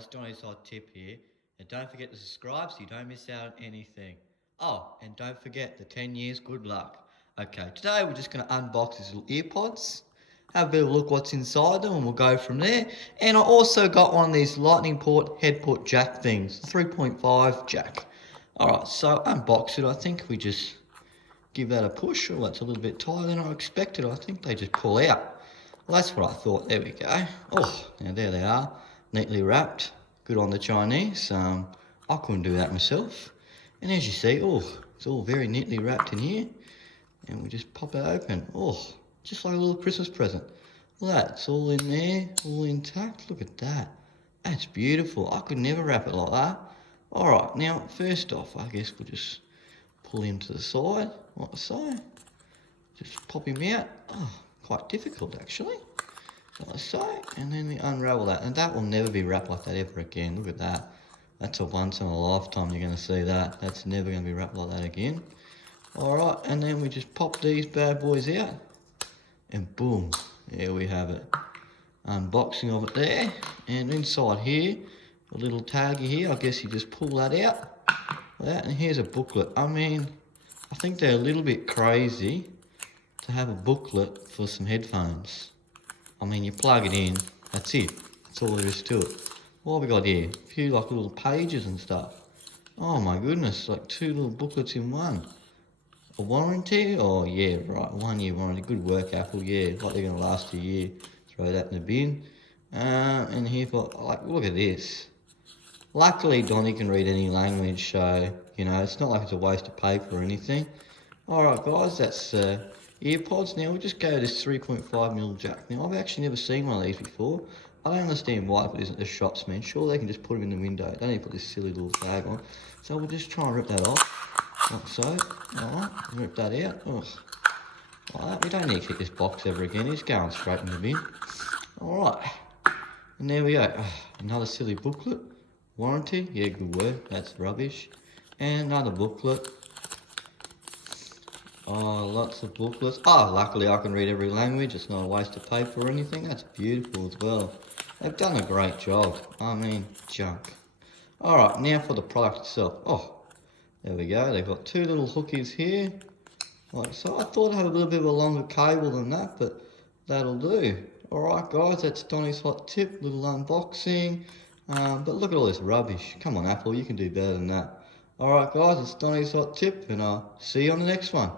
guys, Donny's hot tip here. And don't forget to subscribe so you don't miss out on anything. Oh, and don't forget the 10 years good luck. Okay, today we're just going to unbox these little earpods, have a bit of a look what's inside them, and we'll go from there. And I also got one of these lightning port head port jack things, 3.5 jack. Alright, so unbox it. I think we just give that a push. Oh, that's a little bit tighter than I expected. I think they just pull out. Well, that's what I thought. There we go. Oh, now there they are, neatly wrapped. Good on the Chinese. I couldn't do that myself. And as you see, oh, it's all very neatly wrapped in here. And we just pop it open. Oh, just like a little Christmas present. Look at that, it's all in there, all intact. Look at that. That's beautiful. I could never wrap it like that. Alright, now first off, I guess we'll just pull him to the side, like so. Just pop him out. Oh, quite difficult actually. Like so, and then we unravel that. And that will never be wrapped like that ever again. Look at that. That's a once in a lifetime you're going to see that. That's never going to be wrapped like that again. Alright, and then we just pop these bad boys out. And boom, there we have it. Unboxing of it there. And inside here, a little taggy here. I guess you just pull that out. Like that, and here's a booklet. I mean, I think they're a little bit crazy to have a booklet for some headphones. I mean, you plug it in, that's it. That's all there is to it. What have we got here? A few like little pages and stuff. Oh my goodness, like 2 little booklets in one. A warranty? Oh yeah, right, 1 year warranty. Good work, Apple, yeah. Like they're gonna last a year. Throw that in the bin. And here for, like, look at this. Luckily, Donny can read any language, so, you know, it's not like it's a waste of paper or anything. Alright guys, that's earpods. Now we'll just go to this 3.5mm jack. Now I've actually never seen one of these before. I don't understand why it isn't the shops, man. Sure, they can just put them in the window. Don't need to put this silly little tag on. So we'll just try and rip that off, like so. Alright, rip that out. Ugh. Like that. We don't need to keep this box ever again. It's going straight in the bin. Alright, and there we go. Another silly booklet. Warranty, yeah, good word. That's rubbish. And another booklet. Oh, lots of booklets. Oh, luckily I can read every language. It's not a waste of paper or anything. That's beautiful as well. They've done a great job. I mean, junk. Alright, now for the product itself. Oh, there we go. They've got 2 little hookies here. Like so. I thought I had a little bit of a longer cable than that, but that'll do. Alright guys, that's Donny's hot tip. Little unboxing. But look at all this rubbish. Come on, Apple, you can do better than that. Alright guys, it's Donny's hot tip, and I'll see you on the next one.